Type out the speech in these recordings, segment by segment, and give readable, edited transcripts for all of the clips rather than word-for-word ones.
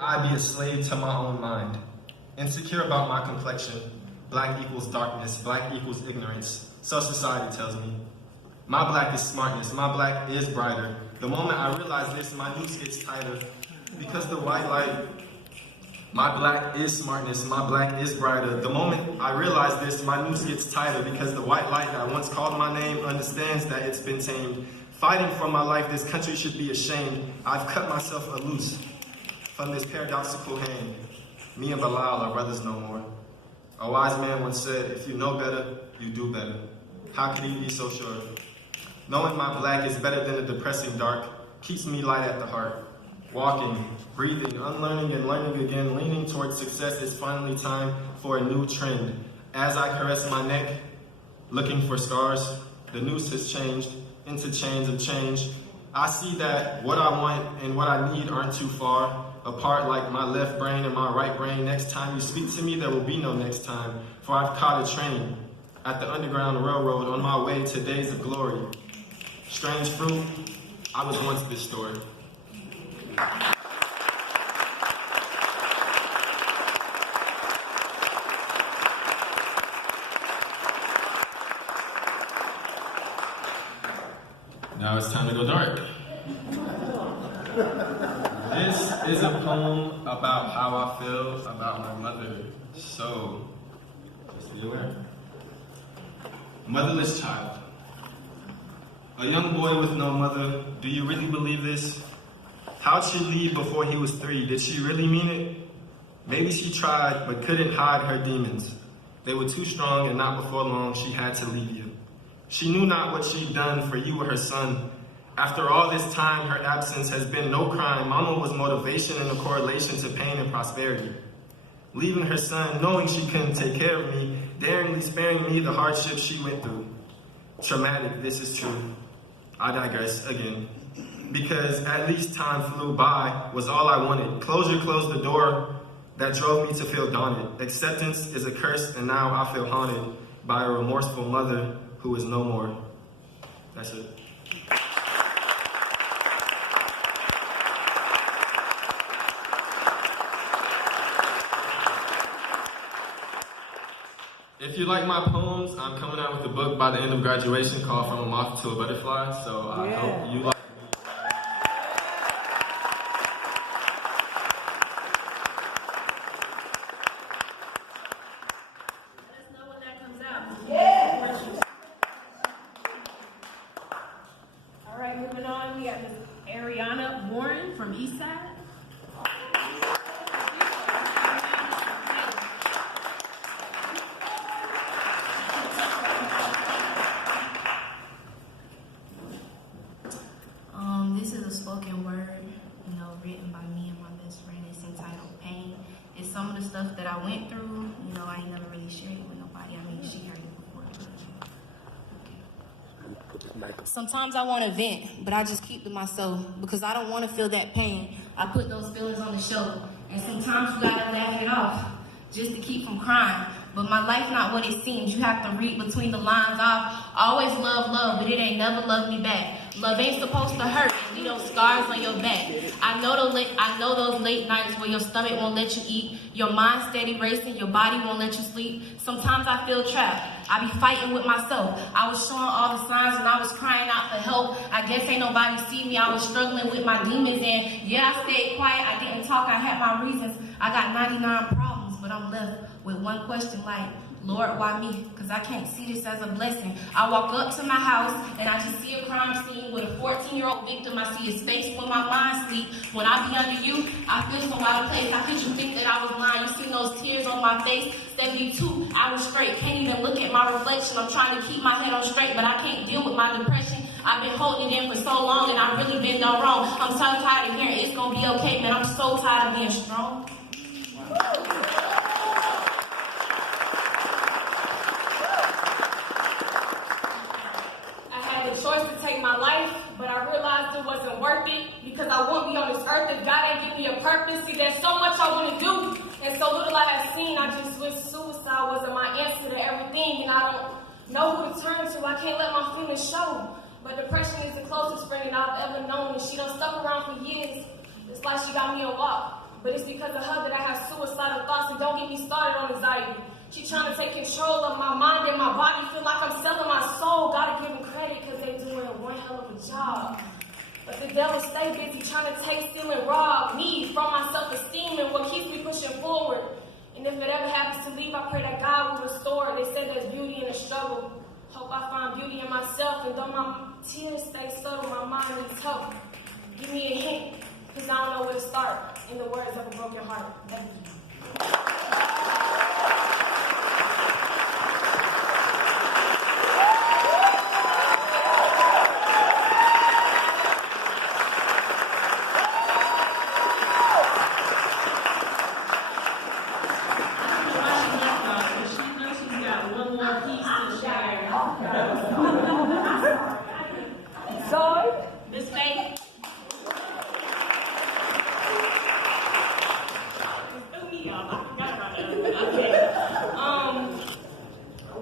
I be a slave to my own mind. Insecure about my complexion. Black equals darkness, black equals ignorance. So society tells me. My black is smartness, my black is brighter. The moment I realize this, my noose gets tighter. Because the white light, my black is smartness, my black is brighter. The moment I realize this, my noose gets tighter. Because the white light that once called my name understands that it's been tamed. Fighting for my life, this country should be ashamed. I've cut myself loose from this paradoxical hand. Me and Bilal are brothers no more. A wise man once said, if you know better, you do better. How could he be so sure? Knowing my black is better than the depressing dark keeps me light at the heart. Walking, breathing, unlearning and learning again, leaning towards success is finally time for a new trend. As I caress my neck, looking for scars, the noose has changed into chains of change. I see that what I want and what I need aren't too far apart, like my left brain and my right brain. Next time you speak to me, there will be no next time, for I've caught a train at the Underground Railroad on my way to days of glory. Strange fruit, I was once this story. Now it's time to go dark. This is a poem about how I feel about my mother. So, just be aware. Motherless child. A young boy with no mother. Do you really believe this? How'd she leave before he was 3? Did she really mean it? Maybe she tried, but couldn't hide her demons. They were too strong, and not before long she had to leave you. She knew not what she'd done for you or her son. After all this time, her absence has been no crime. Mama was motivation and a correlation to pain and prosperity. Leaving her son, knowing she couldn't take care of me, daringly sparing me the hardships she went through. Traumatic, this is true. I digress again. Because at least time flew by was all I wanted. Closure closed the door that drove me to feel daunted. Acceptance is a curse, and now I feel haunted by a remorseful mother who is no more. That's it. If you like my poems, I'm coming out with a book by the end of graduation called From a Moth to a Butterfly, so I hope you like it. Let us know when that comes out. Yeah. All right, moving on, we got Ms. Ariana Warren from Eastside. This is a spoken word, written by me and my best friend. It's entitled Pain. It's some of the stuff that I went through. I ain't never really shared it with nobody. I mean, she heard it before. Okay. Sometimes I want to vent, but I just keep to myself because I don't want to feel that pain. I put those feelings on the show, and sometimes you gotta laugh it off just to keep from crying. But my life not what it seems. You have to read between the lines. I've always loved love, but it ain't never loved me back. Love ain't supposed to hurt and leave those scars on your back. I know those late nights where your stomach won't let you eat, your mind steady racing, your body won't let you sleep. Sometimes I feel trapped. I be fighting with myself. I was showing all the signs and I was crying out for help. I guess ain't nobody see me. I was struggling with my demons, and yeah, I stayed quiet. I didn't talk. I had my reasons. I got 99 problems, but I'm left with one question like, Lord, why me? Because I can't see this as a blessing. I walk up to my house and I just see a crime scene with a 14-year-old victim. I see his face when my mind sleep. When I be under you, I feel so out of place. How could you think that I was lying? You seen those tears on my face? 72 hours straight. Can't even look at my reflection. I'm trying to keep my head on straight, but I can't deal with my depression. I've been holding it in for so long and I've really been done wrong. I'm so tired of hearing it's going to be okay, man. I'm so tired of being strong. Choice to take my life, but I realized it wasn't worth it because I wouldn't be on this earth if God ain't give me a purpose. See, there's so much I want to do, and so little I have seen. I just wish suicide wasn't my answer to everything, and I don't know who to turn to. I can't let my feelings show, but depression is the closest friend that I've ever known, and she done stuck around for years. It's like she got me a walk. But it's because of her that I have suicidal thoughts, and don't get me started on anxiety. She trying to take control of my mind and my body. Feel like I'm selling my soul. Gotta give them credit because they doing one hell of a job. But the devil stay busy trying to take, steal, and rob me from my self-esteem and what keeps me pushing forward. And if it ever happens to leave, I pray that God will restore it. They say there's beauty in the struggle. Hope I find beauty in myself. And though my tears stay subtle, my mind needs help. Give me a hint, because I don't know where to start. In the words of a broken heart. Thank you.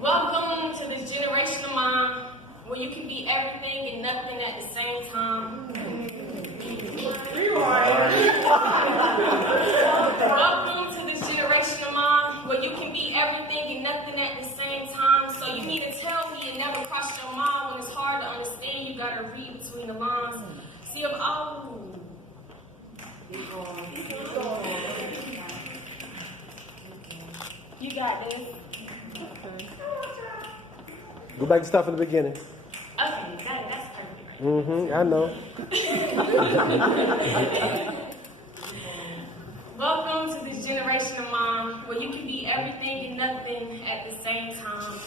Welcome to this generation of mine where you can be everything and nothing at the same time. Welcome to this generation of mine where you can be everything and nothing at the same time. So you need to tell me and never cross your mind when it's hard to understand. You gotta read between the lines. See if you got this. Go back to stuff in the beginning. Okay, that's perfect. I know. Welcome to this generation of mine where you can be everything and nothing at the same time.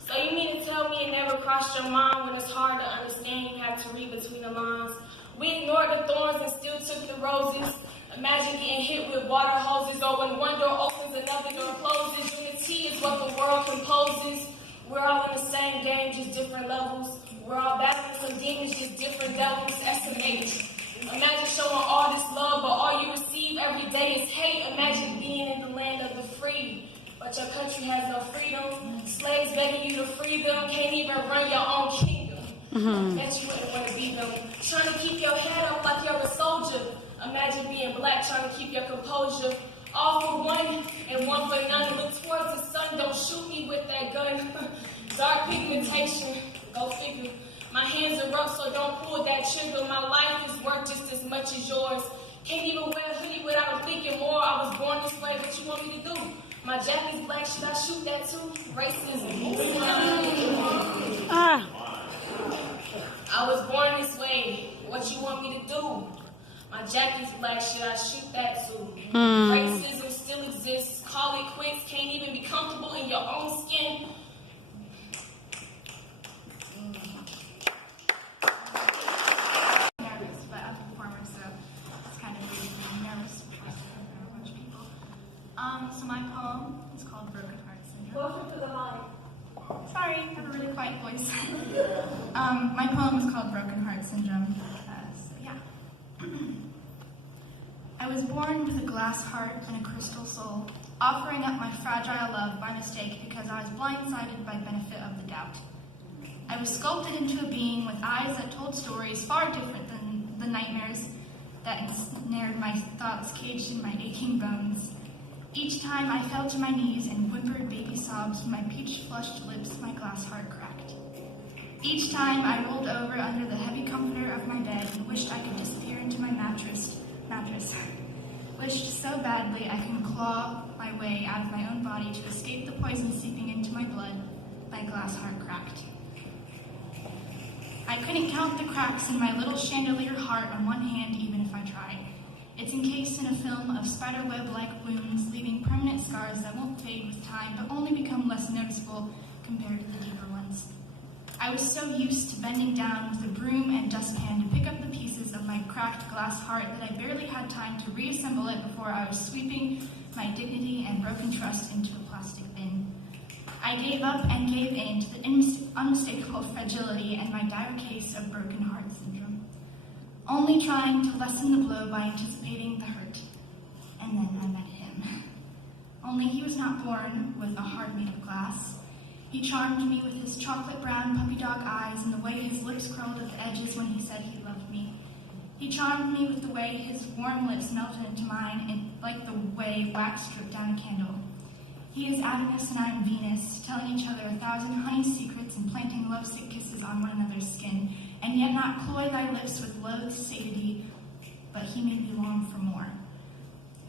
So you mean to tell me it never crossed your mind when it's hard to understand you have to read between the lines? We ignored the thorns and still took the roses. Imagine getting hit with water hoses, or when one door opens, another door closes. Unity is what the world composes. We're all in the same game, just different levels. We're all battling some demons, just different devils. SMH. Imagine showing all this love, but all you receive every day is hate. Imagine being in the land of the free, but your country has no freedom. Slaves begging you to free them, can't even run your own kingdom. Bet you wouldn't want to be them. Trying to keep your head up like you're a soldier. Imagine being black, trying to keep your composure. All for one and one for none. Look towards the sun, don't shoot me with that gun. Dark pigmentation, go figure. My hands are rough, so don't pull that trigger. My life is worth just as much as yours. Can't even wear a hoodie without thinking more. I was born this way, what you want me to do? My jacket's black, should I shoot that too? Racism. I was born this way, what you want me to do? My jacket's black, should I shoot that too? Racism still exists, call it quits, can't even be comfortable in your own skin. Nervous, but I'm a performer, so it's kind of weird being nervous in front of a bunch of people. So my poem is called Broken Heart Syndrome. Welcome to the line. Sorry, I have a really quiet voice. My poem is called Broken Heart Syndrome. I was born with a glass heart and a crystal soul, offering up my fragile love by mistake because I was blindsided by benefit of the doubt. I was sculpted into a being with eyes that told stories far different than the nightmares that ensnared my thoughts caged in my aching bones. Each time I fell to my knees and whimpered baby sobs from my peach-flushed lips, my glass heart cracked. Each time I rolled over under the heavy comforter of my bed and wished I could disappear into my mattress. Wished so badly I could claw my way out of my own body to escape the poison seeping into my blood, my glass heart cracked. I couldn't count the cracks in my little chandelier heart on one hand even if I tried. It's encased in a film of spiderweb-like wounds, leaving permanent scars that won't fade with time, but only become less noticeable compared to the deeper ones. I was so used to bending down with a broom and dustpan to pick up the pieces of my cracked glass heart that I barely had time to reassemble it before I was sweeping my dignity and broken trust into a plastic bin. I gave up and gave in to the unmistakable fragility and my dire case of broken heart syndrome, only trying to lessen the blow by anticipating the hurt. And then I met him. Only he was not born with a heart made of glass. He charmed me with his chocolate brown puppy dog eyes and the way his lips curled at the edges when he said he loved me. He charmed me with the way his warm lips melted into mine, and like the way wax dripped down a candle. He is Adonis and I am Venus, telling each other 1,000 honey secrets and planting lovesick kisses on one another's skin, and yet not cloy thy lips with loathed satiety, but he made me long for more.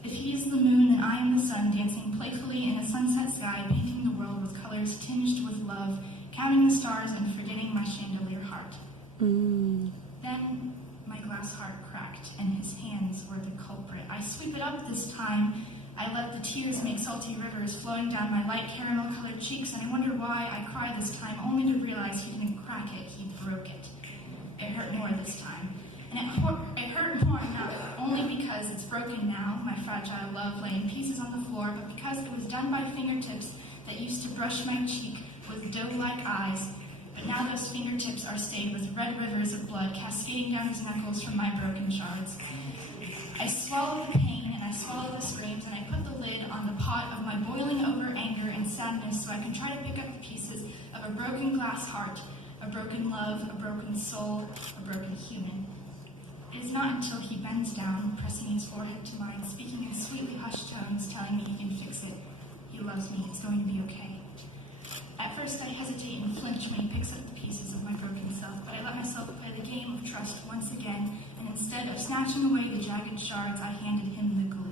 If he is the moon, then I am the sun, dancing playfully in a sunset sky, painting the world with colors tinged with love, counting the stars and forgetting my chandelier heart. Then my glass heart cracked, and his hands were the culprit. I sweep it up this time. I let the tears make salty rivers flowing down my light caramel-colored cheeks, and I wonder why I cried this time, only to realize he didn't crack it, he broke it. It hurt more this time. And it hurt more not only because it's broken now, my fragile love lay in pieces on the floor, but because it was done by fingertips that used to brush my cheek with doe-like eyes. But now those fingertips are stained with red rivers of blood cascading down his knuckles from my broken shards. I swallow the pain and I swallow the screams, and I put the lid on the pot of my boiling over anger and sadness so I can try to pick up the pieces of a broken glass heart, a broken love, a broken soul, a broken human. It is not until he bends down, pressing his forehead to mine, speaking in sweetly hushed tones, telling me he can fix it. He loves me, it's going to be okay. At first I hesitate and flinch when he picks up the pieces of my broken self, but I let myself play the game of trust once again, and instead of snatching away the jagged shards, I handed him the glue.